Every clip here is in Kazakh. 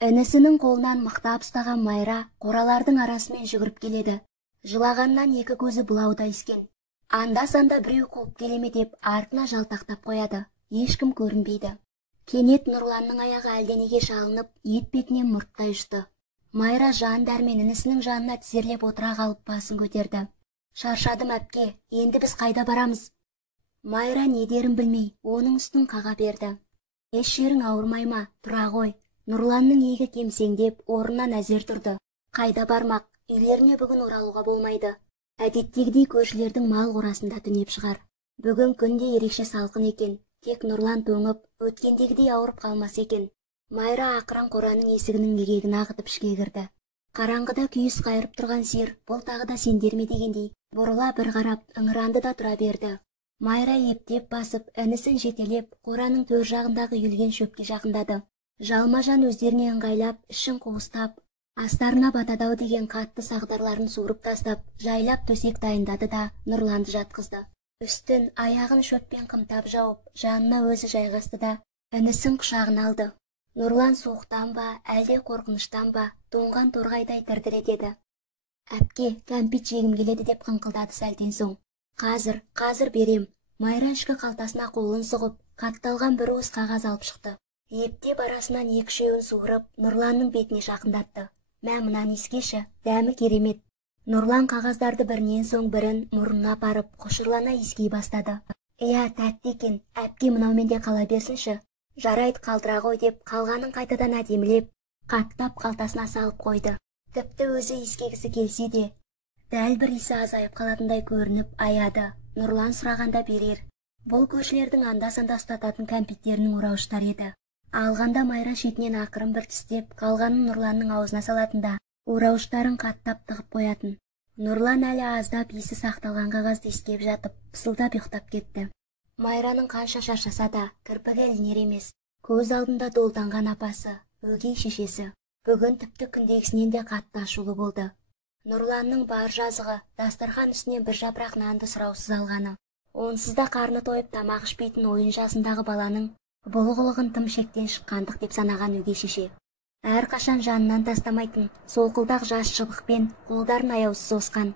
Інісінің қолынан мықтап ұстаған Майра қоралардың арасымен жүгіріп келеді. Жылағаннан екі көзі бұлауда іскен. Анда-санда біреу қуып келеме деп артына жалтақтап қояды. Ешкім көрінбейді. Кенет Нұрланның аяғы әлденеге шалынып, етпетінен мұрттай ұшты. Майра жан дәрмен інісінің жанына тізерлеп отыра қалып басын көтерді. Шаршадым әпке, енді біз қайда барамыз? Майра не дерін білмей, оның үстін қаға берді. Еш жерің ауырмай ма? Тұра ғой. Нұрланның иегі кемсеңдеп, орнынан әзер тұрды. Қайда бармақ? Үйлеріне бүгін оралуға болмайды. Әдеттегідей көршілердің мал қорасында түнеп шығар. Бүгін күнде ерекше салқын екен. Тек Нұрлан тоңып, өткендегідей ауырып қалмас екен. Майра ақырын қораның есігінің егегін ағытып ішке кірді. Қараңғыда күйіс қайырып тұрған сиыр, бұл тағы да сендер ме дегендей, бұрыла бір қарап, ыңыранды да тұра берді. Майра ептеп басып, інісін жетелеп, қораның төр жағындағы үйілген шөпке жақындады. Жалма-жан өздеріне ыңғайлап, ішін қуыстап, астарына батадау деген қатты сағдарларын суырып тастап, жайлап төсек дайындады да Нұрланды жатқызды. Үстін аяғын шөппен қымтап жауып, жанына өзі жайғасты да інісін құшағына алды. Нұрлан суықтан ба, әлде қорқыныштан ба, тоңған торғайдай дірдіретеді. Әпке, кәмпит жегім келеді деп қыңқылдады сәлден соң. Қазір берем. Майра ішкі қалтасына қолын сұғып, қатталған бір уыс қағаз алып шықты. Ептеп арасынан екі-үшеуін суырып, Нұрланның бетіне жақындатты. Мә мынаны иіскеші, дәмі керемет. Нұрлан қағаздарды бірінен соң бірін мұрнына апарып, құшырлана иіскей бастады. Иә, тәтті екен, әпке мынаумен де қала берсінші. Жарайды қалдыра ғой деп, қалғанын қайтадан әдемілеп, қаттап қалтасына салып қойды. Тіпті өзі иіскегісі келсе де, дәл бір иісі азайып қалатындай көрініп аяды. Нұрлан сұрағанда берер. Бұл көршілердің анда-санда ұстататын кәмпиттерінің ұрауыштар еді. Алғанда Майра шетінен ақырын бір тістеп, қалғанын Нұрланның аузына салатында, ұрауыштарын қаттап тығып қоятын. Нұрлан әлі аздап иісі сақталған қағазды иіскеп жатып, пысылдап ұйықтап кетті. Майраның қанша шаршаса да, кірпігі ілінер емес. Көз алдында долданған апасы, өгей шешесі. Бүгін тіпті күндегісінен де қатты ашулы болды. Нұрланның бар жазығы, дастархан үстінен бір жапырақ нанды сұраусыз алғаны. Онсыз да қарны тойып тамақ ішпейтін ойын жасындағы баланың бұл қылығын тым шектен шыққандық деп санаған өгей шеше. Әрқашан жанынан тастамайтын, солқылдақ жас шыбықпен қолдарын аяусыз осқан.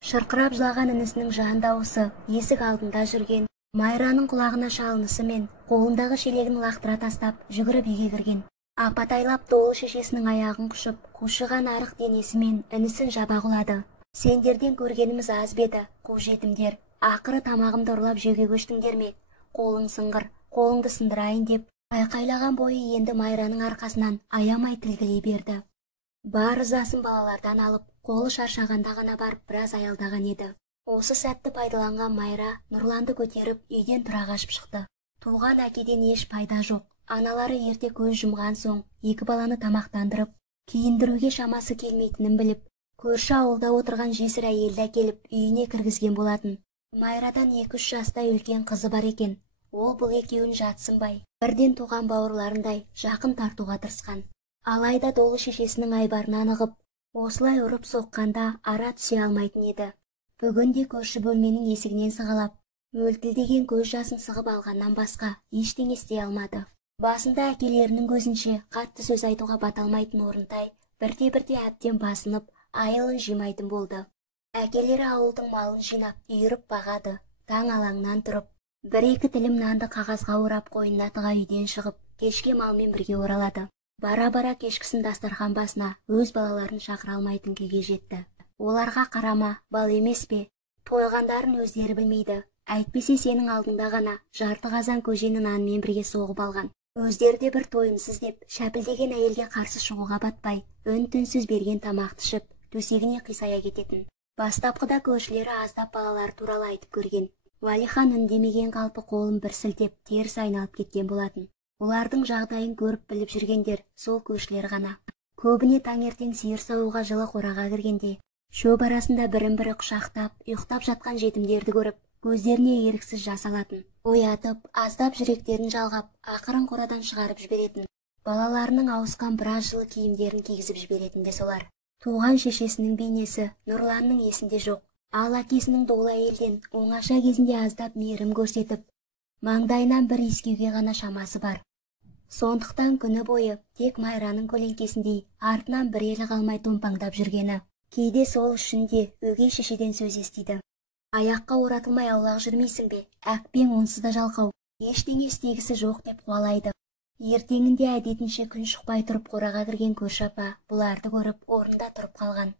Шырқырап жылаған інісінің жан дауысы есік алдында жүрген, Майраның құлағына шалынысымен қолындағы шелегін лақтыра тастап жүгіріп үйге кірген. Апатайлап долы шешесінің аяғын құшып, қушыған арық денесімен інісін жаба құлады. Сендерден көргеніміз аз беді, қу жетімдер. Ақыры тамағымды ұрлап жеуге көштіңдер ме? Қолың сыңғыр, қолыңды сындырайын деп, айқайлаған бойы енді Майраның арқасынан аямай тілгілей берді. Бар ызасын балалардан алып, қолы шаршағанда ғана барып біраз аялдаған еді. Осы сәтті пайдаланған Майра Нұрланды көтеріп үйден тұра қашып шықты. Туған әкеден еш пайда жоқ. Аналары ерте көз жұмған соң, екі баланы тамақтандырып, киіндіруге шамасы келмейтінін біліп, көрші ауылда отырған жесір әйелді әкеліп үйіне кіргізген болатын. Майрадан 2-3 жастай үлкен қызы бар екен. Ол бұл екеуін жатсынбай, бірден туған бауырларындай жақын тартуға тырысқан. Алайда долы шешесінің айбарынан ығып, осылай ұрып соққанда ара түсе алмайтын еді. Бүгінде көрші бөлменің есігінен сығалап, мөлтілдеген көз жасын сығып алғаннан басқа ештеңе істей алмады. Басында әкелерінің көзінше қатты сөз айтуға баталмайтын орынтай, бірте-бірте әбден басынып, айылын жимайтын болды. Әкелері ауылдың малын жинап, үйіріп бағады. Таң алаңнан тұрып, бір-екі тілім нанды қағазға орап қойнына тыға үйден шығып, кешке малмен бірге оралады. Бара-бара кешкісін дастархан басына өз балаларын шақыра алмайтын күйге жетті. Оларға қарама, бал емес пе? Тойғандарын өздері білмейді. Әйтпесе сенің алдында ғана жарты қазан көжені нанмен бірге соғып алған. Өздері де бір тойымсыз деп, шәпілдеген әйелге қарсы шығуға батпай, үн-түнсіз берген тамақты ішіп, төсегіне қисая кететін. Бастапқыда көршілері аздап балалар туралы айтып көрген. Уәлихан үндемеген қалпы қолын бір сілтеп, теріс айналып кеткен болатын. Олардың жағдайын көріп біліп жүргендер сол көршілер ғана. Көбіне таңертең сиыр саууға жылы қораға кіргенде, шөп арасында бірін-бірі құшақтап, ұйықтап жатқан жетімдерді көріп, көздеріне еріксіз жас алатын. Оятып, аздап жүректерін жалғап, ақырын қорадан шығарып жіберетін. Балаларының ауысқан біраз жылы киімдерін кигізіп жіберетін де солар. Туған шешесінің бейнесі Нұрланның есінде жоқ. Ал әкесінің долы әйелден оңаша кезінде аздап мейірім көрсетіп, маңдайынан бір иіскеуге ғана шамасы бар. Сондықтан күні бойы тек Майраның көлеңкесіндей артынан бір елі қалмай томпаңдап жүргені. Кейде сол үшін де өгей шешеден сөз естиді. Аяққа оратылмай аулақ жүрмейсің бе? Әкпең онсыз да жалқау. Ештеңе істегісі жоқ деп қуалайды. Ертеңінде әдетінше күн шықпай тұрып қораға кірген көрші апа бұларды көріп орнында тұрып қалған.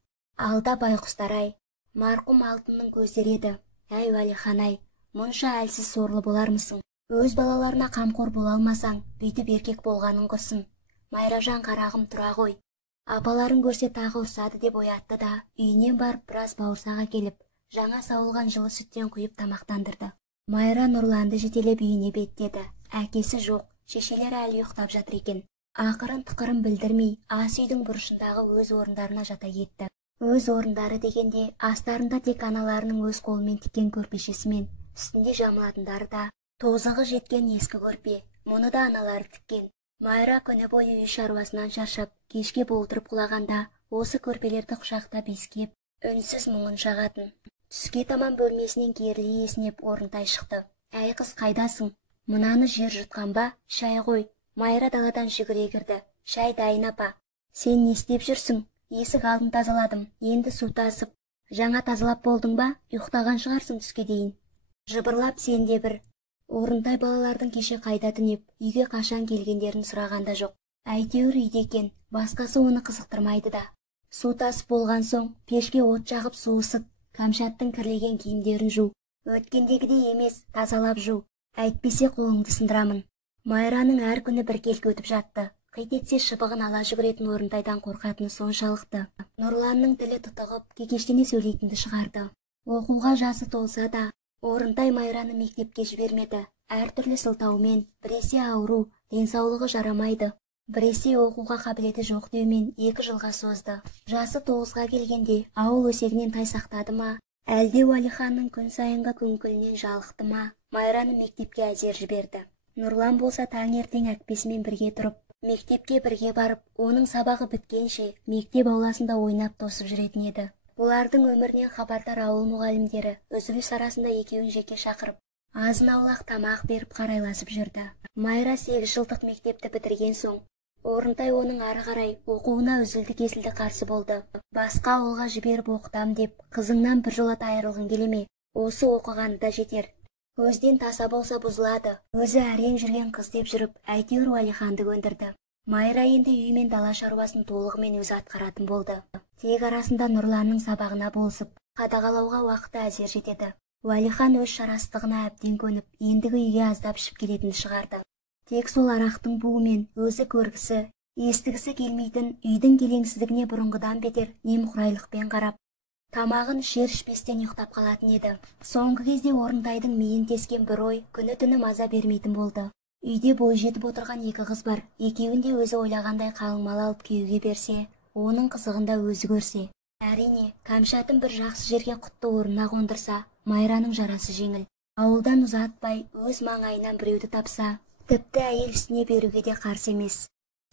Алда байқұстар-ай, марқұм алтынның көздері еді. Әй Уәлихан-ай, мұнша әлсіз сорлы болармысың? Өз балаларына қамқор бола алмасаң, бүйтіп еркек болғаның құрсын. Майражан қарағым тұра ғой. Апаларын көрсе тағы ұрсады деп оятты да, үйінен барып біраз бауырсақ әкеліп, жаңа сауылған жылы сүттен құйып тамақтандырды. Майра Нұрланды жетелеп үйіне беттеді. Әкесі жоқ, шешелері әлі ұйықтап жатыр екен. Ақырын тықырын білдірмей, ас үйдің бұрышындағы өз орындарына жата кетті. Өз орындары дегенде, астарында тек аналарының өз қолымен тіккен көрпешесімен, үстінде жамылатындары да, тозығы жеткен ескі көрпе, мұны да аналары тіккен. Майра күні бойы үй шаруасынан шаршап, кешке болдырып құлағанда, осы көрпелерді құшақтап иіскеп, үнсіз мұңын шағатын. Түске таман бөлмесінен керіле есінеп орынтай шықты. Әй қыз қайдасың? Мынаны жер жұтқан ба? Шай қой. Майра даладан жүгіре кірді. Шай дайын апа. Сен не істеп жүрсің? Есік алдын тазаладым. Енді су тасып. Жаңа тазалап болдың ба? Ұйықтаған шығарсың түске дейін. Жыбырлап сен де бір. Орынтай балалардың кеше қайда түнеп, үйге қашан келгендерін сұрағанда жоқ. Әйтеуір үйде екен, басқасы оны қызықтырмайды да. Су тасып болған соң, пешке от жағып су ысыт, Кәмшаттың кірлеген киімдерін жу. Өткендегідей емес, тазалап жу. Әйтпесе қолыңды сындырамын. Майраның әр күні біркелкі өтіп жатты. Қит етсе шыбығын ала жүгіретін Орынтайдан қорқатыны соншалықты. Нұрланның тілі тұтығып, кекештене сөйлейтінді шығарды. Оқуға жасы толса да, Орынтай Майраны мектепке жібермеді. Әртүрлі сылтаумен, біресе ауру, денсаулығы жарамайды, біресе оқуға қабілеті жоқ деумен 2 жылға созды. Жасы 9-ға келгенде ауыл өсегінен тайсақтады ма, әлде Уәлиханның күн сайынғы күңкілінен жалықты ма, Майраны мектепке әзер жіберді. Нұрлан болса таңертең әкпесімен бірге тұрып, мектепке бірге барып, оның сабағы біткенше мектеп ауласында ойнап тосып жүретін еді. Олардың өмірінен хабардар ауыл мұғалімдері үзіліс арасында екеуін жеке шақырып, азын-аулақ тамақ беріп қарайласып жүрді. Майра 8 жылдық мектепті бітірген соң, Орынтай оның ары қарай оқуына үзілді-кесілді қарсы болды. Басқа ауылға жіберіп оқытам деп, қызыңнан біржолата айырылғың келе ме? Осы оқығаны да жетер. Көзден таса болса бұзылады. Өзі әрең жүрген қыз деп жүріп, әйтеуір Уәлиханды көндірді. Майра енді үй мен дала шаруасын толығымен өзі атқаратын болды. Тек арасында Нұрланның сабағына болысып, қадағалауға уақыты әзер жетеді. Уәлихан өз шарасыздығына әбден көніп, ендігі үйге аздап ішіп келетінді шығарды. Тек сол арақтың буымен өзі көргісі, естігісі келмейтін үйдің келеңсіздігіне бұрынғыдан бетер немқұрайлықпен қарап, тамағын ішер-ішпестен ұйықтап қалатын еді. Соңғы кезде Орынтайдың миын тескен бір ой күні-түні маза бермейтін болды. Үйде бой жетіп отырған 2 қыз бар, екеуін де өзі ойлағандай қалың мал алып күйеуге берсе, оның қызығында өзі көрсе. Әрине, Кәмшатын бір жақсы жерге құтты орнына қондырса, Майраның жарасы жеңіл. Ауылдан ұзатпай, өз маңайынан біреуді тапса, тіпті әйел үстіне беруге де қарсы емес.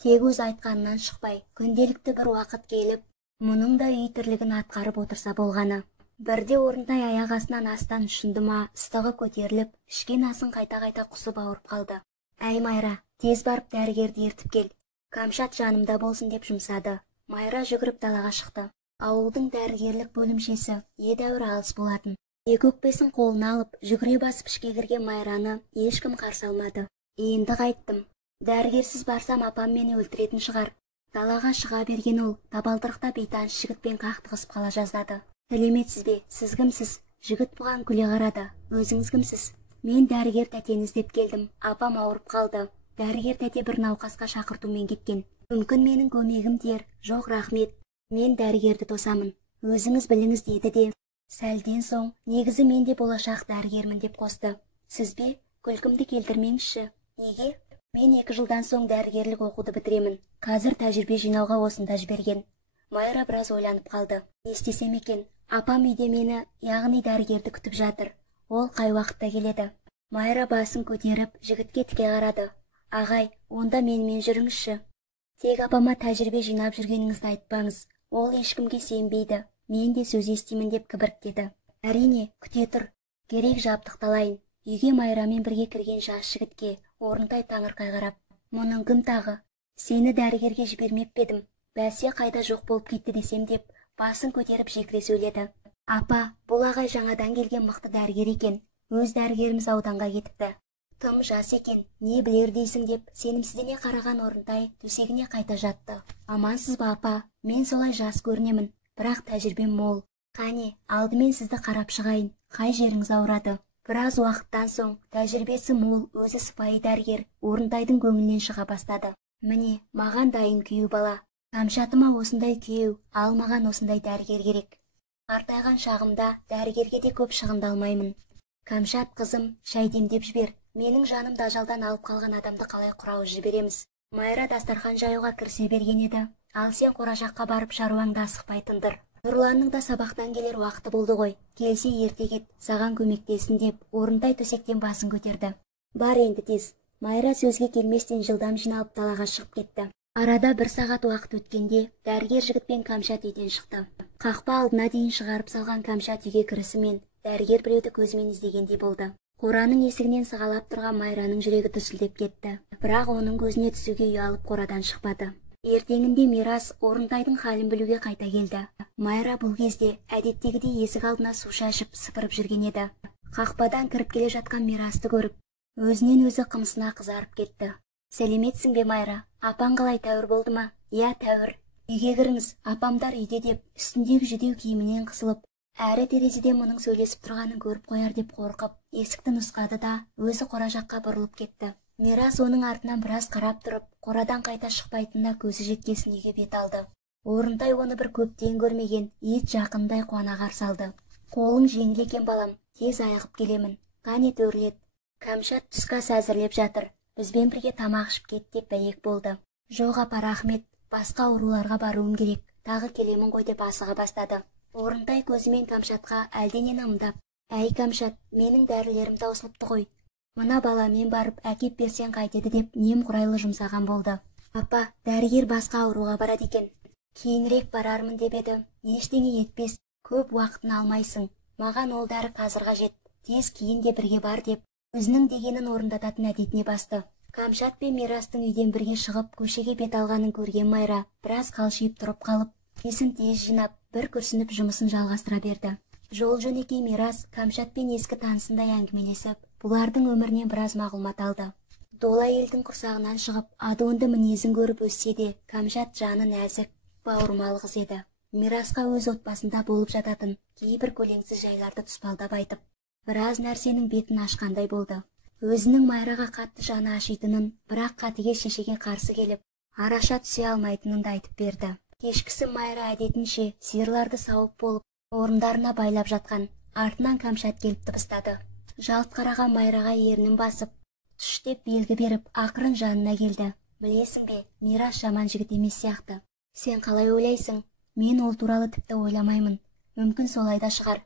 Тек өз айтқанынан шықпай, күнделікті бір уақыт келіп, мұның да үй тірлігін атқарып отырса болғаны. Бірде Орынтай аяқ астынан астан ұшынды ма, ыстығы көтеріліп, ішкен асын қайта-қайта құсып ауырып қалды. Әй Майра, тез барып дәрігерді ертіп кел. Кәмшат жанымда болсын деп жұмсады. Майра жүгіріп далаға шықты. Ауылдың дәрігерлік бөлімшесі едәуір алыс болатын. Екі өкпесін қолына алып, жүгіре басып ішке кірген Майраны ешкім қарсы алмады. Енді қайттым. Дәрігерсіз барсам апам мені өлтіретін шығар. Далаға шыға берген ол, табалдырықта бейтаныс жігітпен қақтығысып қала жаздады. Сәлеметсіз бе, сіз кімсіз? Жігіт бұған күле қарады. Өзіңіз кімсіз? Мен дәрігер тәтені іздеп келдім. Апам ауырып қалды. Дәрігер тәте бір науқасқа шақыртумен кеткен. Мүмкін менің көмегім тиер. Жоқ, рахмет. Мен дәрігерді тосамын. Өзіңіз біліңіз деді де. Сәлден соң, негізі мен де болашақ дәрігермін деп қосты. Сіз бе? Күлкімді келтірмеңізші. Неге? Мен 2 жылдан соң дәрігерлік оқуды бітіремін. Қазір тәжірибе жинауға осында жіберген. Майра біраз ойланып қалды. Не істесем екен? Апам үйде мені, яғни дәрігерді күтіп жатыр. Ол қай уақытта келеді? Майра басын көтеріп, жігітке тіке қарады. Ағай, онда менімен жүріңізші. Тек апама тәжірибе жинап жүргеніңізді айтпаңыз. Ол ешкімге сенбейді. Мен де сөз естимін деп кібіріктеді. Әрине, күте тұр. Керек жабдықталайын. Үйге Майрамен бірге кірген жас жігітке Орынтай таңырқай қарап, Мұның кім тағы? Сені дәрігерге жібермеп педім. Бәсе қайда жоқ болып кетті десем деп, басын көтеріп жекіре сөйледі. Апа, бұл ағай жаңадан келген мықты дәрігер екен. Өз дәрігеріміз ауданға кетіпті. Тым жас екен, не білер дейсің деп, сенімсіздене қараған Орынтай төсегіне қайта жатты. Амансыз ба апа? Мен солай жас көрінемін, бірақ тәжірибем мол. Қане, алдымен сізді қарап шығайын. Қай жеріңіз ауырады? Біраз уақыттан соң тәжірибесі мол, өзі сыпайы дәрігер Орынтайдың көңілінен шыға бастады. Міне, маған дайын күйеу бала. Кәмшатыма осындай күйеу, ал маған осындай дәрігер керек. Қартайған шағымда дәрігерге де көп шығындалмаймын. Кәмшат қызым, шай демдеп жібер. Менің жанымды ажалдан алып қалған адамды қалай құрауы жібереміз. Майра дастархан жаюға кірісе берген еді. Ал сен қора жаққа барып шаруаңды асықпай тындыр. Нұрланның да сабақтан келер уақыты болды ғой. Келсе ерте кет, саған көмектесін деп, Орынтай төсектен басын көтерді. Бар енді тез. Майра сөзге келместен жылдам жиналып далаға шығып кетті. Арада 1 сағат уақыт өткенде дәрігер жігітпен Кәмшат үйден шықты. Қақпа алдына дейін шығарып салған Кәмшат үйге кірісімен дәрігер біреуді көзімен іздегендей болды. Қораның есігінен сығалап тұрған Майраның жүрегі дүрсілдеп кетті. Бірақ оның көзіне түсуге ұялып қорадан шықпады. Ертеңінде Мирас Орынтайдың халін білуге қайта келді. Майра бұл кезде әдеттегідей есік алдына су шашып сыпырып жүрген еді. Қақпадан кіріп келе жатқан Мирасты көріп, өзінен өзі қымсына қызарып кетті. Сәлеметсің бе Майра? Апаң қалай, тәуір болды ма? Иә, тәуір. Үйге кіріңіз, апамдар үйде деп, үстіндегі жүдеу киімінен қысылып, әрі терезеден мұның сөйлесіп тұрғанын көріп қояр деп қорқып, есікті нұсқады да өзі қора жаққа бұрылып кетті. Мирас оның артынан біраз қарап тұрып, қорадан қайта шықпайтынына көзі жеткесін үйге бет алды. Орынтай оны бір көптен көрмеген ет жақындай қуана қарсы алды. Қолың жеңіл екен балам, тез айығып келемін. Қане төрлет. Кәмшат түскі ас әзірлеп жатыр. Бізбен бірге тамақ ішіп кет деп бәйек болды. Жоқ апа, рахмет, басқа ауруларға баруым керек, тағы келемін ғой деп асыға бастады. Орынтай көзімен Кәмшатқа әлденені ымдап, әй Кәмшат, менің дәрілерім таусылыпты ғой. Мына баламен барып әкеп берсең қайтеді деп немқұрайлы жұмсаған болды. Апа, дәрігер басқа ауруға барады екен. Кейінірек барармын деп еді, ештеңе етпес, көп уақытын алмайсың. Маған ол дәрі қазір қажет, тез кейін де бірге бар деп, өзінің дегенін орындататын әдетіне басты. Кәмшат пен Мирастың үйден бірге шығып, көшеге бет алғанын көрген Майра біраз қалшиып тұрып қалып, есін тез жинап, бір күрсініп жұмысын жалғастыра берді. Жол жөнекей Мирас Кәмшат пен ескі танысындай әңгімелесіп, бұлардың өмірінен біраз мағлұмат алды. Дола елдің құрсағынан шығып, адуынды мінезін көріп өссе де, Кәмшат жаны нәзік, бауырмал қыз еді. Мирасқа өз отбасында болып жататын кейбір көлеңсіз жайларды тұспалдап айтып, біраз нәрсенің бетін ашқандай болды. Өзінің Майраға қатты жаны ашитынын, бірақ қатыге шешеге қарсы келіп, араша түсе алмайтынын да айтып берді. Кешкісі Майра әдетінше сиырларды сауып болып, орындарына байлап жатқан, артынан Кәмшат келіп дыбыстады. Жалт қараған Майраға ернін басып, түш деп белгі беріп, ақырын жанына келді. Білесің бе, Мирас жаман жігіт емес сияқты. Сен қалай ойлайсың? Мен ол туралы тіпті ойламаймын. Мүмкін солай да шығар.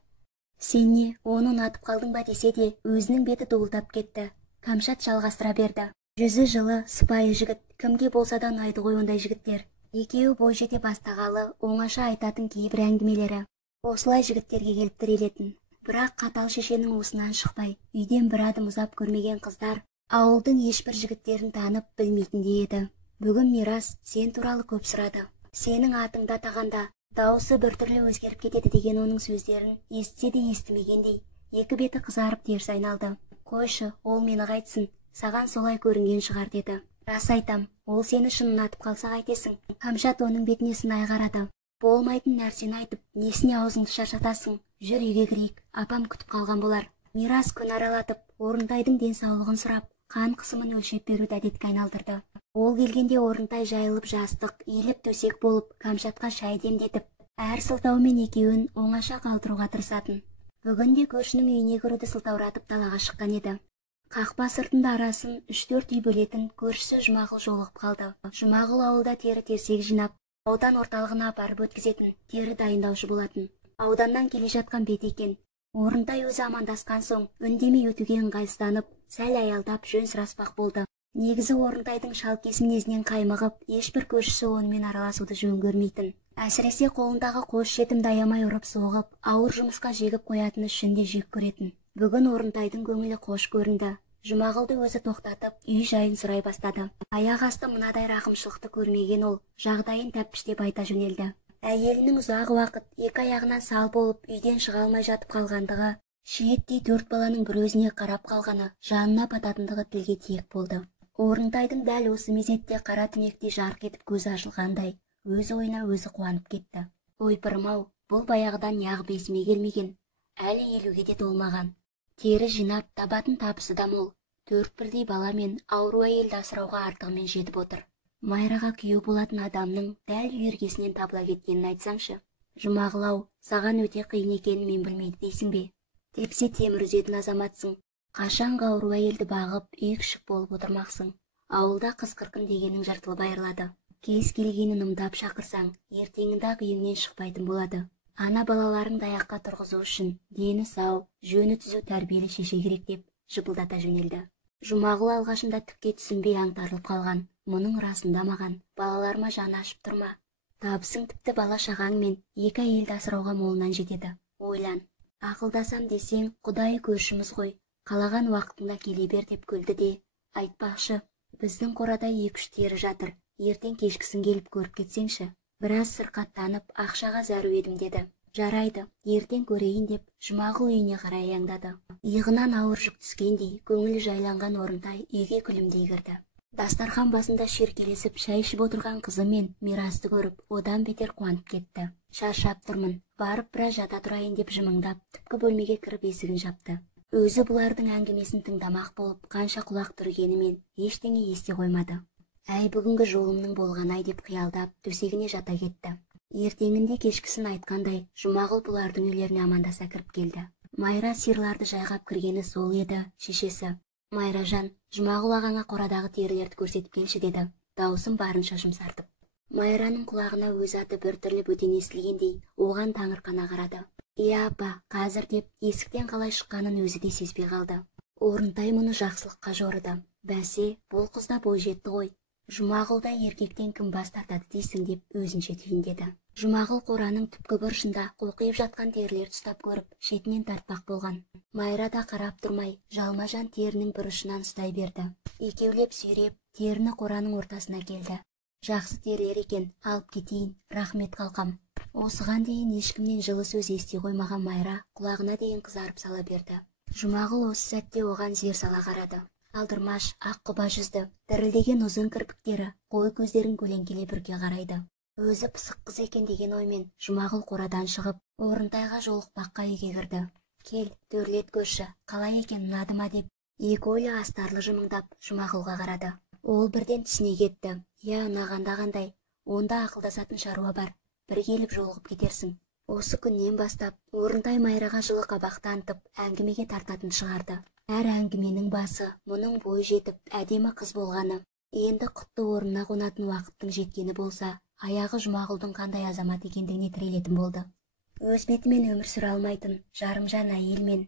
Сен не, оны ұнатып қалдың ба десе де, өзінің беті дуылдап кетті. Кәмшат жалғастыра берді. Жүзі жылы, сыпайы жігіт, кімге болса да ұнайды ғой ондай жігіттер. Екеуі бой жете бастағалы, оңаша айтатын кейбір әңгімелері. Осылай жігіттерге келіп тірелетін. Бірақ қатал шешенің уысынан шықпай, үйден бір адым ұзап көрмеген қыздар, ауылдың ешбір жігіттерін танып білмейтіндей еді. Бүгін Мирас сен туралы көп сұрады. Сенің атыңда тағанда, дауысы біртүрлі өзгеріп кетеді деген оның сөздерін естісе де естімегендей, екі беті қызарып теріс айналды. Қойшы, ол мені қайтсын, саған солай көрінген шығар деді. Рас айтам, ол сені шын ұнатып қалса қайтесің. Кәмшат оның бетіне сынай қарады. Болмайтын нәрсені айтып, несіне аузыңды шаршатасың? Жүр үйге кірейік, апам күтіп қалған болар. Мирас күн аралатып, Орынтайдың денсаулығын сұрап, қан қысымын өлшеп беруді әдетке айналдырды. Ол келгенде Орынтай жайылып жастық, иіліп төсек болып, Кәмшатқа шай демдетіп, әр сылтаумен екеуін оңаша қалдыруға тырысатын. Бүгінде көршінің үйіне кіруді сылтауратып далаға шыққан еді. Қақпа сыртында арасын 3-4 үй бөлетін көршісі Жұмағұл жолығып қалды. Жұмағұл ауылда тері-терсек жинап, аудан орталығына апарып өткізетін, тері дайындаушы болатын. Ауданнан келе жатқан бет екен. Орынтай өзі амандасқан соң, үндемей өтуге ыңғайсызданып, сәл аялдап жөн сұраспақ болды. Негізі Орынтайдың шалкес мінезінен қаймығып, ешбір көршісі онымен араласуды жөн көрмейтін. Әсіресе қолындағы қос жетімді аямай ұрып соғып, ауыр жұмысқа жегіп қоятыны үшін де жек көретін. Бүгін Орынтайдың көңілі қош көрінді. Жұмағылды өзі тоқтатып, үй жайын сұрай бастады. Аяқ асты мынадай рақымшылықты көрмеген ол, жағдайын тәптіштеп айта жөнелді. Әйелінің ұзақ уақыт екі аяғынан сал болып, үйден шыға алмай жатып қалғандығы, шиеттей 4 баланың бір өзіне қарап қалғаны, жанына бататындығы тілге тиек болды. Орынтайдың дәл осы мезетте қара түнектей жарқ етіп көзі ашылғандай, өз ойына өзі қуанып кетті. Ойпырмау, бұл баяғыдан неғып есіме келмеген, әлі 50-ге де толмаған. Тері жинап, табатын табысы да мол. 4 бірдей бала мен ауру әйелді асырауға артығымен жетіп отыр. Майраға күйеу болатын адамның дәл үй іргесінен табыла кеткенін айтсаңшы. Жұмағыл-ау, саған өте қиын екенін мен білмейді дейсің бе? Тепсе темір үзетін азаматсың. Қашанғы ауру әйелді бағып, үй күшік болып отырмақсың. Ауылда қыз-қырқын дегенің жыртылып айырылады. Кез келгенін ымдап шақырсаң, ертеңінде-ақ үйіңнен шықпайтын болады. Ана балаларыңды аяққа тұрғызу үшін дені сау, жөні түзу тәрбиелі шеше керек деп жыбылдата жөнелді. Жұмағыл алғашында түкке түсінбей аңтарылып қалған. Мұның расында маған балаларыма жаны ашып тұрма. Табысың тіпті бала шағаңмен 2 әйелді асырауға молынан жетеді. Ойлан. Ақылдасам десең, Құдай көршіміз ғой. Қалаған уақытында келе бер деп күлді де, айтпақшы, біздің қорада 2-3 тері жатыр. Ертең кешкісін келіп көріп кетсеңші. Біраз сырқаттанып, ақшаға зәру едім деді. Жарайды, ертең көрейін деп Жұмағыл үйіне қарай аяңдады. Иығынан ауыр жүк түскендей, көңілі жайланған Орынтай үйге күлімдей кірді. Дастархан басында шеркелесіп шай ішіп отырған қызы мен Мирасты көріп, одан бетер қуанып кетті. Шаршап тұрмын, барып біраз жата тұрайын деп жымыңдап, түпкі бөлмеге кіріп есігін жапты. Өзі бұлардың әңгімесін тыңдамақ болып, қанша құлақ түргенімен ештеңе ести қоймады. Әй, бүгінгі жолымның болғанай деп қиялдап, төсегіне жата кетті. Ертеңінде кешкісін айтқандай, Жұмағыл бұлардың үйлеріне амандаса кіріп келді. Майра сиырларды жайғап кіргені сол еді, шешесі. Майражан, Жұмағыл ағаңа қорадағы терілерді көрсетіп келші деді, даусын барынша жұмсартып. Майраның құлағына өз аты біртүрлі бөтен естілгендей, оған таңырқана қарады. Иә апа, қазір деп есіктен қалай шыққанын өзі де сезбей қалды. Орынтай мұны жақсылыққа жорыды. Бәсе, бұл қызда бой жетті ғой. Жұмағылда еркектен кім бас тартады дейсің деп өзінше түйіндеді. Жұмағыл қораның түпкі бұрышында қоқиып жатқан терілерді ұстап көріп, шетінен тартпақ болған. Майра да қарап тұрмай, жалма-жан терінің бір ұшынан ұстай берді. Екеулеп сүйреп, теріні қораның ортасына келді. Жақсы терілер екен, алып кетейін, рахмет қалқам. Осыған дейін ешкімнен жылы сөз ести қоймаған Майра құлағына дейін қызарып сала берді. Жұмағыл осы сәтте оған зер сала қарады. Алдырмаш, ақ құба жүзді, дірілдеген ұзын кірпіктері, қой көздерін көлеңкеле бүрке қарайды. Өзі пысық қыз екен деген оймен Жұмағыл қорадан шығып, Орынтайға жолықпаққа үйге кірді. Кел, төрлет көрші, қалай екен ұнады ма деп, екі ойлы астарлы жымыңдап Жұмағылға қарады. Ол бірден түсіне кетті. Я, ұнағанда қандай, онда ақылдасатын шаруа бар, бір келіп жолығып кетерсің. Осы күннен бастап Орынтай Майраға жылы қабақ танытып, әңгімеге тартатын шығарды. Әр әңгіменің басы мұның бой жетіп, әдемі қыз болғаны. Енді құтты орнына қонатын уақыттың жеткені болса, аяғы Жұмағылдың қандай азамат екендігіне тірелетін болды. Өз бетімен өмір сүре алмайтын жарымжан әйелмен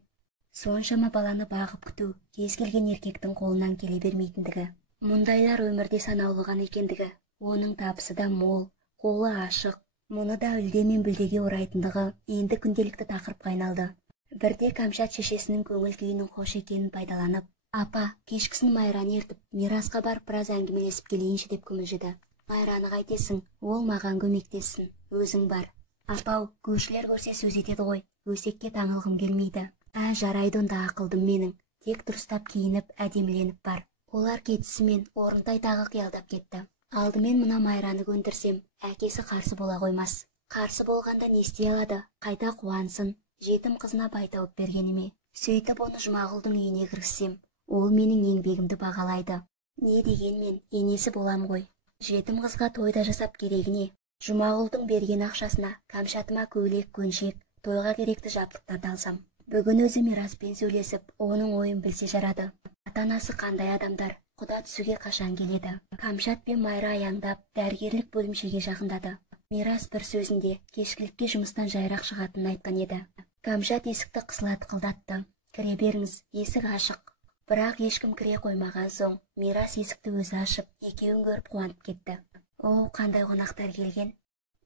соншама баланы бағып күту кез келген еркектің қолынан келе бермейтіндігі. Мұндайлар өмірде санаулы ғана екендігі, оның табысы да мол, қолы ашық, мұны да үлде мен бүлдеге орайтындығы енді күнделікті тақырыпқа айналды. Бірде Кәмшат шешесінің көңіл күйінің хош екенін пайдаланып, апа, кешкісін Майраны ертіп, Мирасқа барып біраз әңгімелесіп келейінші деп күмілжіді. Майраны қайтесің, ол маған көмектессін, өзің бар. Апау, көршілер көрсе сөз етеді ғой, өсекке таңылғым келмейді. Жарайды онда ақылдым менің, тек дұрыстап киініп, әдеміленіп бар. Олар кетісімен Орынтай тағы қиялдап кетті. Алдымен мына Майраны көндірсем, әкесі қарсы бола қоймас. Қарсы болғанда не істей алады, қайта қуансын, жетім қызына бай тауып бергеніме. Сөйтіп оны Жұмағылдың үйіне кіргізсем, ол менің еңбегімді бағалайды. Не дегенмен енесі болам ғой. Жетім қызға тойда жасап керегіне, Жұмағылдың берген ақшасына Кәмшатыма көйлек, көншек, тойға керекті жабдықтарды алсам. Бүгін өзі Мираспен сөйлесіп, оның ойын білсе жарады. Ата-анасы қандай адамдар, құда түсуге қашан келеді. Кәмшат пен Майра аяңдап, дәрігерлік бөлімшеге жақындады. Мирас бір сөзінде кешкілікке жұмыстан жайрақ шығатынын айтқан еді. Кәмшат есікті қысылат қылдатты. Кіре беріңіз, есік ашық. Бірақ ешкім кіре қоймаған соң, Мирас есікті өзі ашып, екеуін көріп қуанып кетті. О, қандай қонақтар келген.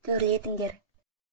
Төрлетіңдер.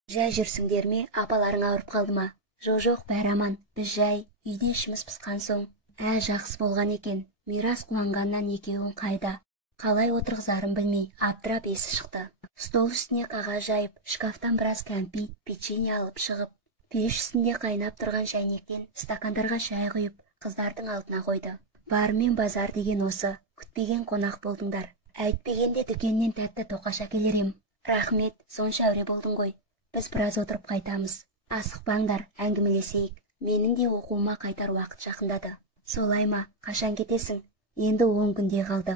Жай жүрсіңдер ме, апаларың ауырып қалды ма? Жоқ, бәрі аман. Біз жай, үйде ішіміз пысқан соң. Жақсы болған екен. Мирас қуанғаннан екеуін қайда, қалай отырғызарын білмей, абдырап есі шықты. Стол үстіне қағаз жайып, шкафтан біраз кәмпит, печенье алып шығып, пеш үстінде қайнап тұрған шәйнектен стакандарға шай құйып, қыздардың алдына қойды. Бармен базар деген осы, күтпеген қонақ болдыңдар. Әйтпегенде дүкеннен тәтті тоқаш әкелер ем. Рахмет, сонша әуре болдың ғой. Біз біраз отырып қайтамыз. Асықпаңдар, әңгімелесейік. Менің де оқуыма қайтар уақыт жақындады. Солай ма, қашан кетесің? Енді 10 күнде қалды.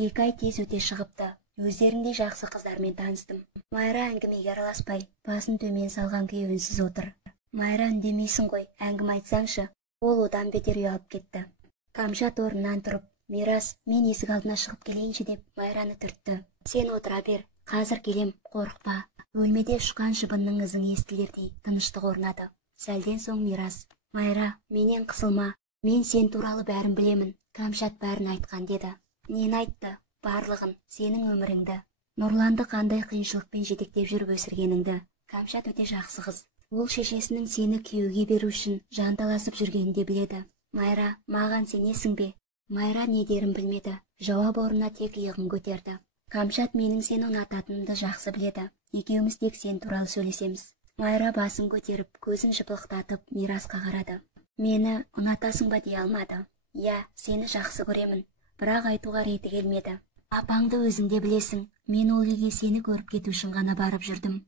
2 ай тез өте шығыпты. Өздеріңдей жақсы қыздармен таныстым. Майра әңгімеге араласпай, басын төмен салған күйі үнсіз отыр. Майра, үндемейсің ғой, әңгіме айтсаңшы. Ол одан бетер ұялып кетті. Камшат орнынан тұрып, Мирас, мен есік алдына шығып келейінші деп Майраны түртті. Сен отыра бер, қазір келем, қорықпа. Бөлмеде ұшқан шыбынның ізің естілердей тыныштық орнады. Сәлден соң Мирас, Майра, менен қысылма, мен сен туралы бәрін білемін. Камшат бәрін айтқан деді. Нені айтты? Барлығын, сенің өміріңді. Нұрланды қандай қиыншылықпен жетектеп жүріп өсіргеніңді. Камшат өте жақсы қыз. Ол шешесінің сені күйеуге беру үшін жанталасып жүргенін де біледі. Майра, маған сенесің бе? Майра не дерін білмеді. Жауап орнына тек иығын көтерді. Камшат менің сені ұнататынымды жақсы біледі. Екеуміз тек сен туралы сөйлесеміз. Майра басын көтеріп, көзін жыпылықтатып Мирасқа қарады. Мені ұнатасың ба дей алмады. Я, сені жақсы көремін, бірақ айтуға реті келмеді. Апаңды өзіңде білесің, мен ол үйге сені көріп кету үшін ғана барып жүрдім.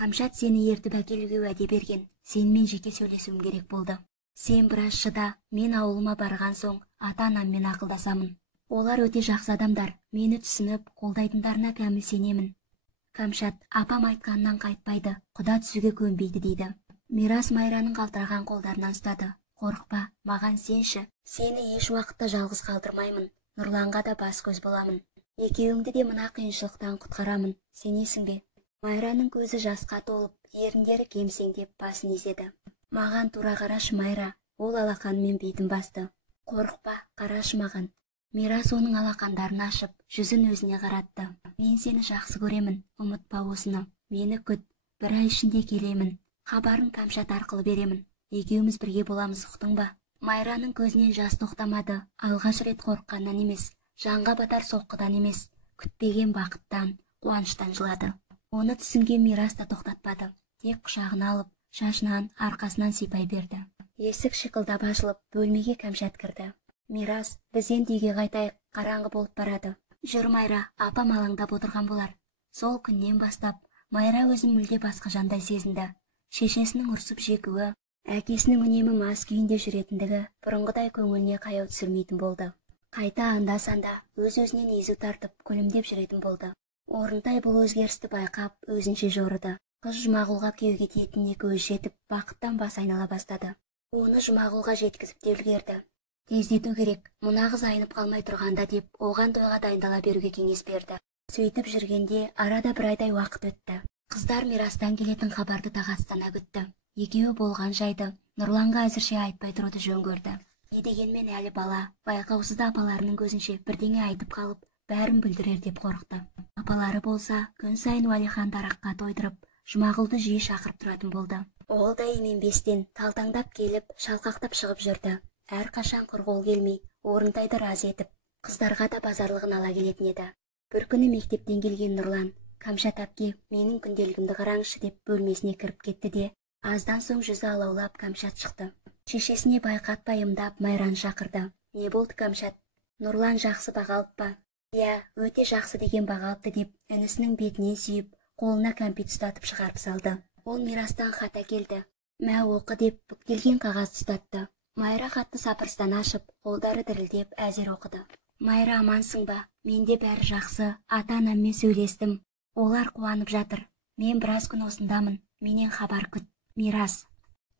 Камшат сені ертіп әкелуге уәде берген, сенімен жеке сөйлесуім керек болды. Сен біраз шыда, мен ауылыма барған соң ата-анаммен ақылдасамын. Олар өте жақсы адамдар, мені түсініп, қолдайтындарына кәміл сенемін. Камшат, апам айтқаннан қайтпайды, құда түсуге көнбейді дейді. Мирас Майраның қалтыраған қолдарынан ұстады. Қорықпа, маған сенші, сені еш уақытта жалғыз қалдырмаймын. Нұрланға да бас көз боламын. Екеуіңді де мына қиыншылықтан құтқарамын. Сенесің бе? Майраның көзі жасқа толып, еріндері кемсеңдеп басын изеді. Маған тура қарашы, Майра. Ол алақанымен бетін басты. Қорықпа, қарашы маған. Мирас оның алақандарын ашып, жүзін өзіне қаратты. Мен сені жақсы көремін, ұмытпа осыны. Мені күт, 1 ай ішінде келемін. Хабарын Камшат арқылы беремін. Екеуміз бірге боламыз, ұқтың ба? Майраның көзінен жас тоқтамады. Алғаш рет қорыққаннан емес, жанға батар соққыдан емес, күтпеген бақыттан, қуаныштан жылады. Оны түсінген Мирас та тоқтатпады. Тек құшағына алып, шашынан, арқасынан сипай берді. Есік шиқылдап ашылып, бөлмеге Камшат кірді. Мирас, біз енді үйге қайтайық, қараңғы болып барады. Жүр Майра, апам алаңдап отырған болар. Сол күннен бастап, Майра өзін мүлде басқа жандай сезінді. Шешесінің ұрсып жекуі, әкесінің үнемі мас күйінде жүретіндігі бұрынғыдай көңіліне қаяу түсірмейтін болды. Қайта анда-санда өз-өзінен езу тартып, күлімдеп жүретін болды. Орынтай бұл өзгерісті байқап, өзінше жорыды. Қыз Жұмағұлға күйеуге тиетініне көзі жетіп, бақыттан бас айнала бастады. Оны Жұмағұлға жеткізіп те үлгерді. Тездету керек, мына қыз айнып қалмай тұрғанда деп, оған тойға дайындала беруге кеңес берді. Сөйтіп жүргенде арада 1 айдай уақыт өтті. Қыздар Мирастан келетін хабарды тағатсыздана күтті. Екеуі болған жайды Нұрланға әзірше айтпай тұруды жөн көрді. Не дегенмен әлі бала, байқаусызда апаларының көзінше бірдеңе айтып қалып, бәрін бүлдірер деп қорықты. Апалары болса, күн сайын Уәлихан тараққа тойдырып, Жұмағұлды жиі шақырып тұратын болды. Ол да именбестен талтаңдап келіп, шалқақтап шығып жүрді. Әрқашан құрғол келмей, Орынтайды разы етіп, қыздарға да базарлығын ала келетін еді. Бір күні мектептен келген Нұрлан, Камшат әпке, менің күнделігімді қараңызшы деп бөлмесіне кіріп кетті де, аздан соң жүзі алаулап Камшат шықты. Шешесіне байқатпай ымдап Майраны шақырды. Не болды Камшат? Нұрлан жақсы баға алып па? Я, өте жақсы деген баға алыпты деп, інісінің бетінен сүйіп, қолына кәмпит ұстатып шығарып салды. Ол Мирастан хат әкелді. Мә оқы деп бүктелген қағаз ұстатты. Майра хатты сапырыстан ашып, қолдары дірілдеп әзер оқыды. Майра, амансың ба? Менде бәрі жақсы, ата-анаммен сөйлестім. Олар қуанып жатыр. Мен біраз күн осындамын. Менен хабар күт. Мирас.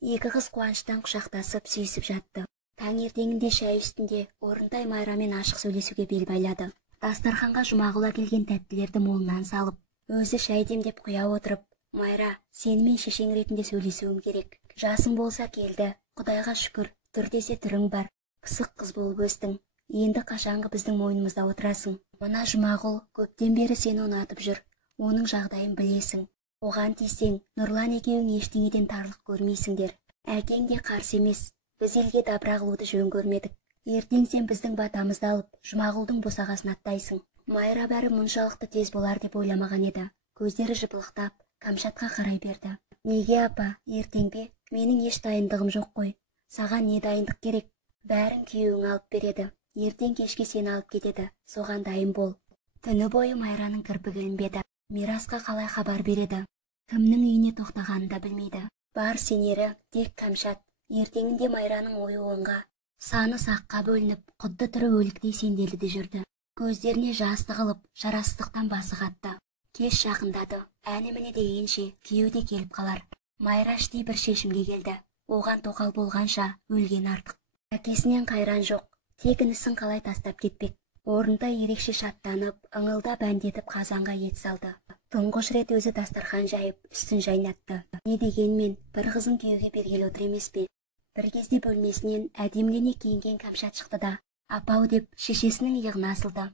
Екі қыз қуаныштан құшақтасып, сүйісіп жатты. Таңертеңінде шәй үстінде Орынтай Майрамен ашық сөйлесуге бел байлады. Дастарханға Жұмағұл әкелген тәттілерді молынан салып, өзі шәй демдеп құя отырып, Майра, сенімен шешең ретінде сөйлесуім керек. Жасың болса келді. Құдайға шүкір, түр десе түрің бар. Пысық қыз болып өстің. Енді қашанғы біздің мойнымызда отырасың. Мына Жұмағұл көптен бері сені ұнатып жүр. Оның жағдайын білесің. Оған тисең, Нұрлан екеуің ештеңеден тарлық көрмейсіңдер. Әкең де қарсы емес. Біз елге дабыра қылуды жөн көрмедік. Ертең сен біздің батамызды алып, Жұмағұлдың босағасын аттайсың. Майра бәрі мұншалықты тез болар деп ойламаған еді. Көздері жыпылықтап, Кәмшатқа қарай берді. Неге апа, ертең бе? Менің еш дайындығым жоқ қой. Саған не дайындық керек? Бәрін күйеуің алып береді. Ертең кешке сені алып кетеді. Соған дайын бол. Түні бойы Майраның кірпігі ілінбеді. Мирасқа қалай хабар береді? Кімнің үйіне тоқтағанын да білмейді. Бар сенері тек Кәмшат. Ертеңінде Майраның ойы оңға, саны саққа бөлініп, құдды түрі өліктей сенделді жүрді. Көздеріне жас тығылып, жарасыздықтан басы қатты. Кеш жақындады. Әні-міне дегенше күйеу де келіп қалар. Майра іштей бір шешімге келді. Оған тоқал болғанша өлген артық. Әкесінен қайран жоқ. Тек інісін қалай тастап кетпек. Орында ерекше шаттанып, ыңылдап әндетіп қазанға ет салды. Тұңғыш рет өзі дастархан жайып, үстін жайнатты. Не дегенмен бір қызын күйеуге бергелі отыр емес пе? Бір кезде бөлмесінен әдемілене киінген Кәмшат шықты да, апау деп шешесінің иығына асылды.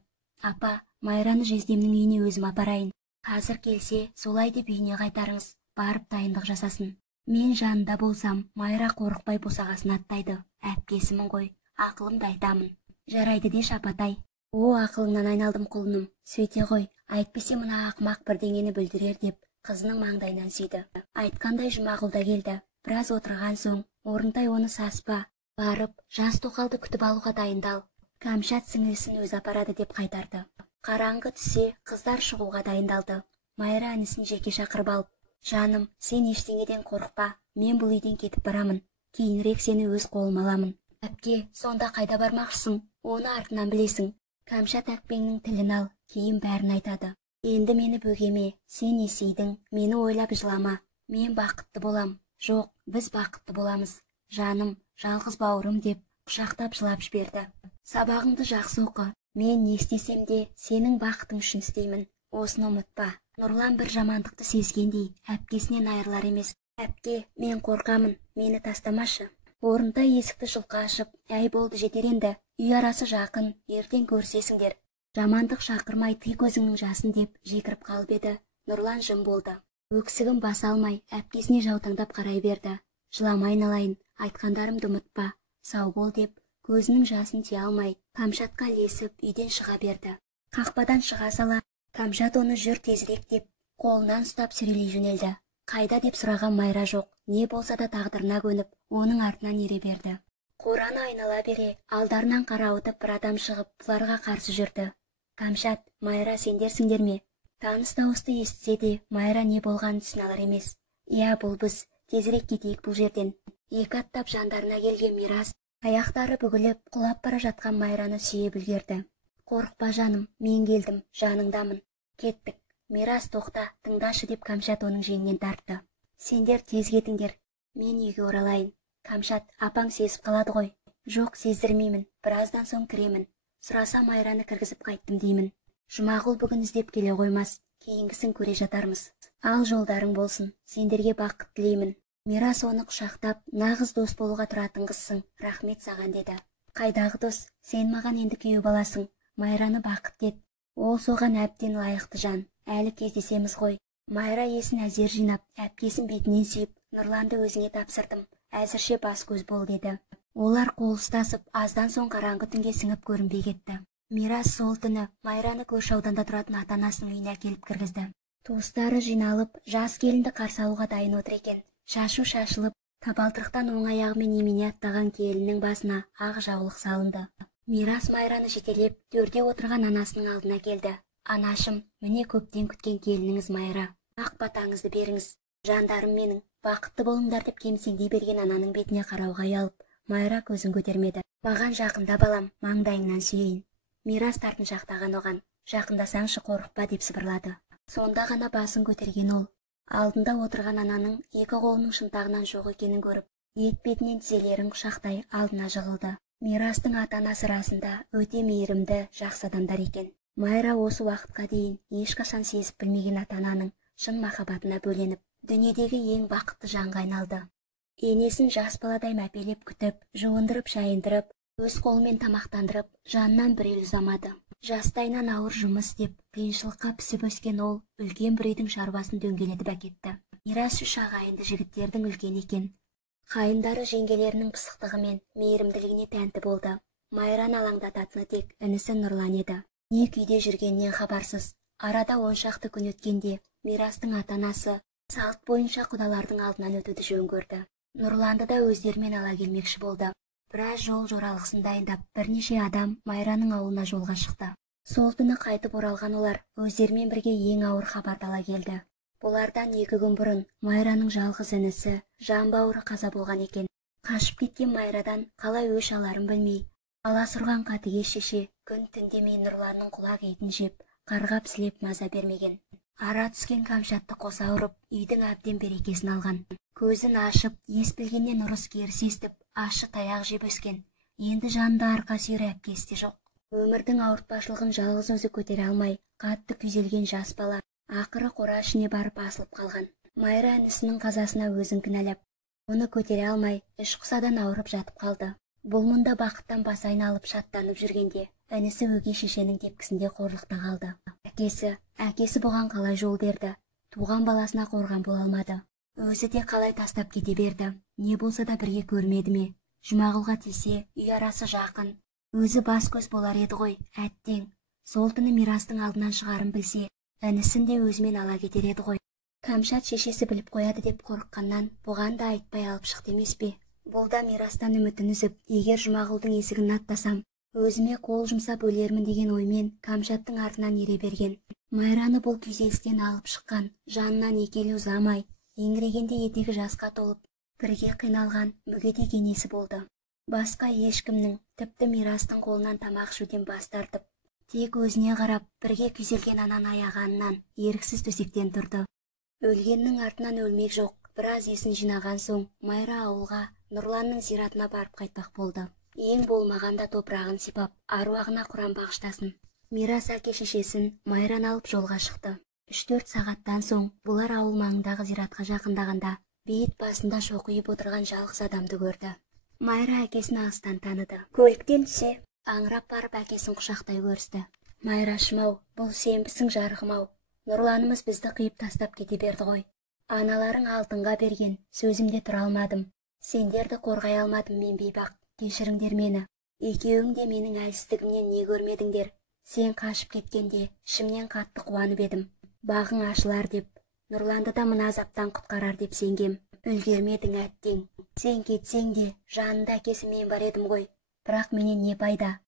Апа, Майраны жездемнің үйіне өзім апарайын. Қазір келсе, солай деп үйіне қайтарыңыз, барып дайындық жасасын. Мен жанында болсам, Майра қорықпай босағасын аттайды. Әпкесімін ғой, ақылымды айтамын. Жарайды де Шапатай. О, ақылыңнан айналдым құлыным. Сөйте ғой, әйтпесе мына ақымақ бірдеңені бүлдірер деп қызының маңдайынан сүйді. Айтқандай Жұмағұл да келді. Біраз отырған соң, Орынтай оны саспа, барып, жас тоқалды күтіп алуға дайындал. Кәмшат сіңілісін өз апарады деп қайтарды. Қараңғы түсе, қыздар шығуға дайындалды. Майра інісін жеке шақырып алып, жаным, сен ештеңеден қорықпа, мен бұл үйден кетіп барамын. Кейінірек сені өз қолыма аламын. Әпке, сонда қайда бармақшысың? Оны артынан білесің. Кәмшат әпкеңнің тілін ал, кейін бәрін айтады. Енді мені бөгеме, сен есейдің, мені ойлап жылама. Мен бақытты болам. Жоқ, біз бақытты боламыз. Жаным, жалғыз бауырым деп құшақтап жылап жіберді. Сабағыңды жақсы оқы. Мен не істесем де сенің бақытың үшін істеймін. Осыны ұмытпа. Нұрлан бір жамандықты сезгендей, әпкесінен айырылар емес. Әпке, мен қорқамын, мені тастамашы. Орында есікті жылқа ашып, әй болды жетер енді. Үй арасы жақын, ертең көрсесіңдер. Жамандық шақырмай тый көзіңнің жасын деп жекіріп қалып еді. Нұрлан жым болды. Өксігін баса алмай, әпкесіне жаутаңдап қарай берді. Жыламай айналайын, айтқандарымды ұмытпа. Сау бол деп, көзінің жасын тия алмай, Кәмшатқа ілесіп үйден шыға берді. Қақпадан шыға сала, Кәмшат оны жүр тезірек деп, қолынан ұстап сүрелей жөнелді. Қайда деп сұраған Майра жоқ, не болса да тағдырына көніп, оның артынан ере берді. Қораны айнала бере, алдарынан қарауытып бір адам шығып, бұларға қарсы жүрді. Кәмшат, Майра сендерсіңдер ме? Таныс дауысты естісе де, Майра не болғанын түсіне алар емес. Иә, бұл біз, тезірек кетейік бұл жерден. Екі аттап жандарына келген Мирас, аяқтары бүгіліп, құлап бара жатқан Майраны сүйе білгерді. Қорықпа жаным, мен келдім, жаныңдамын. Кеттік. Мирас тоқта, тыңдашы деп Кәмшат оның жеңінен тартты. Сендер тез кетіңдер, мен үйге оралайын. Кәмшат, апаң сезіп қалады ғой. Жоқ, сездірмеймін, біраздан соң кіремін. Сұраса Майраны кіргізіп қайттым деймін. Жұмағұл бүгін іздеп келе қоймас, кейінгісін көре жатармыз. Ал жолдарың болсын, сендерге бақыт тілеймін. Мирас оны құшақтап, нағыз дос болуға тұратын қызсың, рахмет саған деді. Қайдағы дос, сен маған енді күйеу баласың, Майраны бақыт дед. Ол соған әбден лайықты жан, әлі кездесеміз ғой. Майра есін әзер жинап, әпкесін бетінен сүйіп, Нұрланды өзіңе тапсырдым, әзірше бас көз бол деді. Олар қол ұстасып, аздан соң қараңғы түнге сіңіп көрінбей кетті. Мирас сол түні Майраны көрші ауданда тұратын ата-анасының үйіне әкеліп кіргізді. Туыстары жиналып, жас келінді қарсы алуға дайын отыр екен. Шашу шашылып, табалтырықтан оң аяғымен немене аттаған келіннің басына ақ жаулық салынды. Мирас Майраны жетелеп, төрде отырған анасының алдына келді. Анашым, міне көптен күткен келініңіз Майра. Ақ батаңызды беріңіз. Жандарым менің, бақытты болыңдар деп кемсеңдей берген ананың бетіне қарауға ұялып, Майра көзін көтермеді. Маған жақында балам, маңдайыңнан сүйейін. Мирас тартыншақтаған оған. Жақындасаңшы қорықпа деп сыбырлады. Сонда ғана басын көтерген ол. Алдында отырған ананың екі қолының шынтағынан жоқ екенін көріп, етбетінен тізелерін құшақтай алдына жығылды. Мирастың ата-анасы расында өте мейірімді, жақсы адамдар екен. Майра осы уақытқа дейін ешқашан сезіп білмеген ата-ананың шын махаббатына бөленіп, дүниедегі ең бақытты жанға айналды. Енесін жас баладай мәпелеп күтіп, жуындырып, шайындырып, өз қолымен тамақтандырып, жанынан бір ел ұзамады. Жастайынан ауыр жұмыс деп, қиыншылыққа пісіп өскен ол үлкен бір үйдің шаруасын дөңгелетіп әкетті. Мирас үш ағайынды жігіттердің үлкен екен. Қайындары жеңгелерінің пысықтығы мен мейірімділігіне тәнті болды. Майраны алаңдататыны тек інісі Нұрлан еді. Не күйде жүргеннен хабарсыз. Арада 10 шақты күн өткенде Мирастың ата-анасы салт бойынша құдалардың алдынан өтуді жөн көрді. Нұрланды да өздерімен ала келмекші болды. Біраз жол жоралғысын дайындап, бірнеше адам Майраның ауылына жолға шықты. Сол түні қайтып оралған олар өздерімен бірге ең ауыр хабарды ала келді. Бұлардан 2 күн бұрын Майраның жалғыз інісі жан бауыры қаза болған екен. Қашып кеткен Майрадан қалай өш аларын білмей, аласұрған қатыгез шеше күн түндемей Нұрланның құлақ етін жеп, қарғап-сілеп маза бермеген. Ара түскен Кәмшатты қоса ұрып, үйдің әбден берекесін алған. Көзін ашып, ес білгеннен ұрыс керіс естіп, ашы таяқ жеп өскен. Енді жанында арқа сүйер әпкесі де жоқ. Өмірдің ауыртпашылығын жалғыз өзі көтере алмай, қатты күйзелген жас бала ақыры қора ішіне барып асылып қалған. Майра інісінің қазасына өзін кінәлап, оны көтере алмай, іш-құсадан ауырып жатып қалды. Бұл мұнда бақыттан бас айналып шаттанып жүргенде, інісі өгей шешенің тепкісінде қорлықта қалды. Әкесі бұған қалай жол берді? Туған баласына қорған бола алмады. Өзі де қалай тастап кете берді? Не болса да бірге көрмеді ме? Жұмағұлға тисе, үй арасы жақын. Өзі бас көз болар еді ғой, әттең. Сол түні Мирастың алдынан шығарын білсе, інісін де өзімен ала кетер еді ғой. Кәмшат шешесі біліп қояды деп қорыққаннан, бұған да айтпай алып шықты емес пе? Бұл да Мирастан үмітін үзіп, егер Жұмағұлдың есігін аттасам, өзіме қол жұмсап өлермін деген оймен Кәмшаттың артынан ере берген. Майраны бұл күйзелістен алып шыққан, жанынан екелі ұзамай, еңірегенде етегі жасқа толып, бірге қиналған мүгедек енесі болды. Басқа ешкімнің, тіпті Мирастың қолынан тамақ ішуден бас тартып, тек өзіне қарап, бірге күйзелген анан аяғанынан еріксіз төсектен тұрды. Өлгеннің артынан өлмек жоқ. Біраз есін жинаған соң, Майра ауылға Нұрланның зиратына барып қайтпақ болды. Ең болмағанда топырағын сипап, аруағына Құран бағыштасын. Мирас әке шешесін Майраны алып жолға шықты. 3-4 сағаттан соң бұлар ауыл маңындағы зиратқа жақындағанда, бейіт басында шоқиып отырған жалғыз адамды көрді. Майра әкесін алыстан таныды. Көліктен түсе, аңырап барып әкесін құшақтай көрісті. Майрашым-ау, бұл сенбісің жарығым-ау. Нұрланымыз бізді қиып тастап кете берді ғой. Аналарың алтынға берген, сөзімде тұра алмадым. Сендерді қорғай алмадым мен бейбақ, кешіріңдер мені. Екеуің де менің әлсіздігімнен не көрмедіңдер. Сен қашып кеткенде, ішімнен қатты қуанып едім. Бағың ашылар деп, Нұрланды да мына азаптан құтқарар деп сенгем. Үлгермедің әттең. Сен кетсең де, жанында әкесі мен бар едім ғой. Бірақ менен не пайда?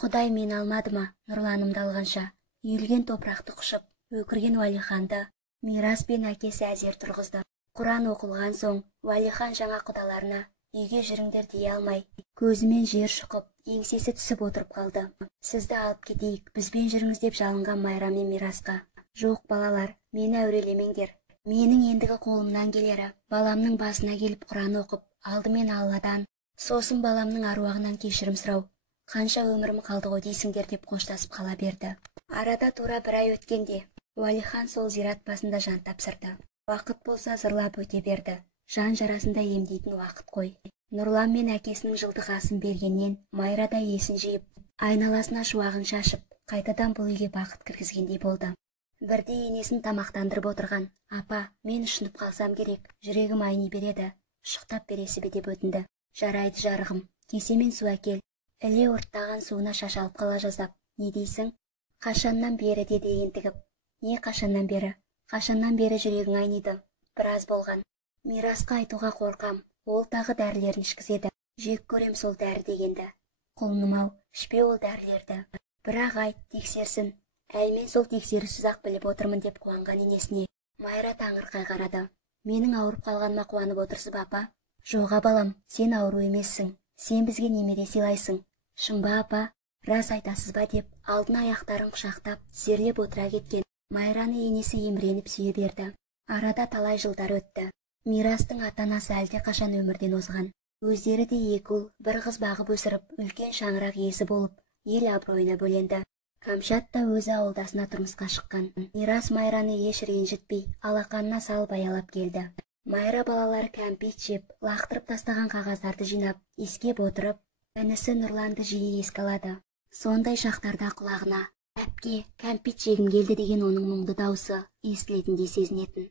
Құдай мен алмады ма, Нұрланымды алғанша? Үйілген топырақты құшып, өкірген Уәлиханды Мирас пен әкесі әзер тұрғызды. Құран оқылған соң, Уәлихан жаңа құдаларына үйге жүріңдер дей алмай, көзімен жер шұқып, еңсесі түсіп отырып қалды. Сізді алып кетейік, бізбен жүріңіз деп жалынған Майра мен Мирасқа. Жоқ балалар, мені әурелемеңдер. Менің ендігі қолымнан келері, баламның басына келіп Құран оқып, алдымен Алладан, сосын баламның аруағынан кешірім сұрау. Қанша өмірім қалды ғой дейсіңдер деп қоштасып қала берді. Арада тура 1 ай өткенде, Уәлихан сол зират басында жан тапсырды. Уақыт болса зырлап өте берді. Жан жарасында емдейтін уақыт қой. Нұрлан мен әкесінің жылдық асын бергеннен Майра да есін жиып, айналасына шуағын шашып, қайтадан бұл үйге бақыт кіргізгендей болды. Бірде енесін тамақтандырып отырған, апа, мен ұшынып қалсам керек, жүрегім айни береді, шықтап бересі бе деп өтінді. Жарайды жарығым, кесемен су әкел. Іле ұрттаған суына шашалып қала жаздап, не дейсің? Қашаннан бері деді ентігіп. Не қашаннан бері? Қашаннан бері жүрегің айниды. Біраз болған. Мирасқа айтуға қорқам, ол тағы дәрілерін ішкізеді. Жек көрем сол дәрі дегенді. Құлыным-ау, ішпе ол дәрілерді. Бірақ айт, тексерсін. Әлмен сол тексерусіз-ақ біліп отырмын деп қуанған енесіне. Майра таңырқай қарады. Менің ауырып қалғаныма қуанып отырсыз ба, апа? Жоға балам, сен ауру емессің. Сен бізге немере сыйлайсың. Шын ба, апа? Рас айтасыз ба деп, алдын аяқтарын құшақтап, тізерлеп отыра кеткен. Майраны енесі еміреніп сүйе берді. Арада талай жылдар өтті. Мирастың ата-анасы әлде қашан өмірден озған. Өздері де 2 ұл, 1 қыз бағып өсіріп, үлкен шаңырақ иесі болып, ел абыройына бөленді. Кәмшат та өзі ауылдасына тұрмысқа шыққан. Мирас Майраны еш ренжітпей, алақанына салып аялап келді. Майра балалары кәмпит жеп, лақтырып тастаған қағаздарды жинап, иіскеп отырып, інісі Нұрланды жиі еске алады. Сондай шақтарда құлағына, әпке, кәмпит жегім келді деген оның мұңды даусы естілетіндей сезінетін.